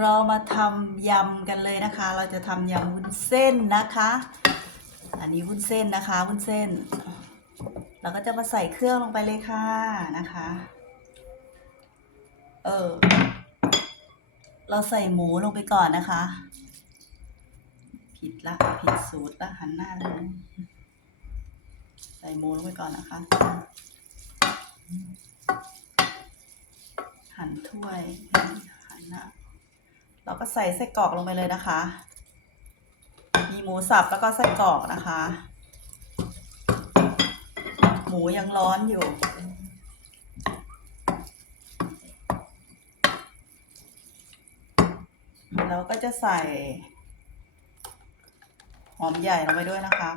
เรามาทำยำกันเลยนะคะ เราจะทำยำวุ้นเส้นนะคะ อันนี้วุ้นเส้นนะคะวุ้นเส้น เราก็จะมาใส่เครื่องลงไปเลยค่ะนะคะ เออ เราใส่หมูลงไปก่อนนะคะ ผิดละผิดสูตรละหันหน้าเลยใส่หมูลงไปก่อนนะคะ หั่นถ้วยหั่นหน้าเรา ก็ใส่ไส้กรอกลงไปเลยนะคะ มีหมูสับแล้วก็ไส้กรอกนะคะ หมูยังร้อนอยู่ เราก็จะใส่ หอมใหญ่ลงไปด้วยนะคะ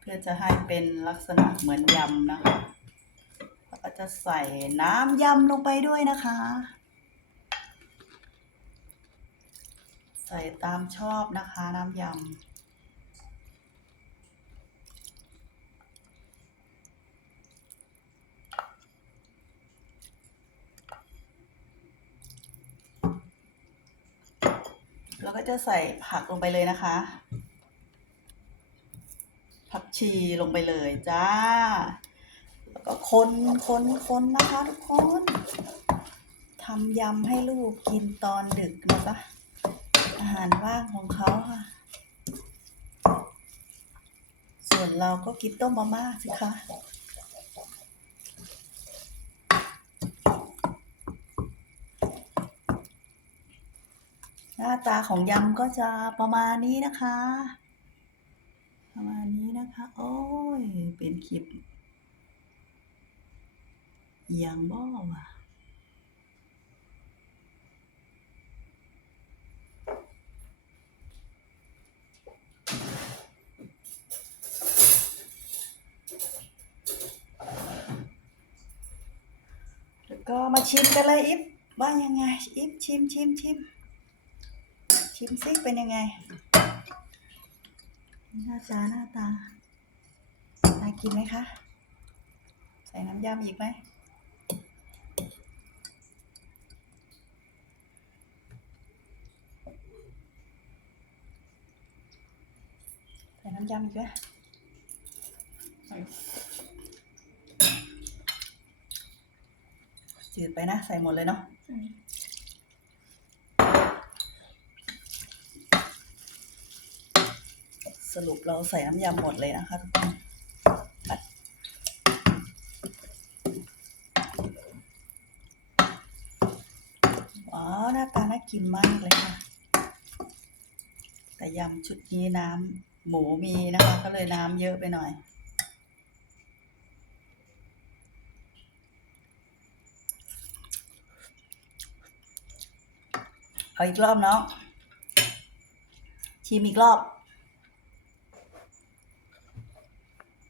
เพื่อจะให้เป็นลักษณะเหมือนยำนะคะ แล้วก็จะใส่น้ำยำลงไปด้วยนะคะ ใส่ตามชอบนะคะน้ำยำแล้วก็จะใส่ผักลงไปเลยนะคะ ผักชีลงไปเลยจ้า แล้วก็คนคนคนนะคะทุกคนทำยำให้ลูกกินตอนดึกนะคะ อาหารว่างของเขาค่ะ ส่วนเราก็กินต้มมาม่าสิคะหน้าตาของยำก็จะประมาณนี้นะคะ ประมาณนี้นะคะ โอ้ย เป็นคลิปเอียงบ่ว่ะ มาชิมกันเลยอิฟว่ายังไงอิฟชิมชิมชิมชิมซิเป็นยังไง หน้าตาหน้าตาน่ากินไหมคะ ใส่น้ำยำอีกไหมใส่น้ำยำอีกไหม จืดไปนะ ใส่หมดเลยเนาะสรุปเราใส่น้ำยำหมดเลยนะคะทุกคนว้าวหน้าตาน่ากินมากเลยค่ะ แต่ยำชุดนี้น้ำหมูมีนะคะ ก็เลยน้ำเยอะไปหน่อย เอาอีกรอบเนาะชิมอีกรอบ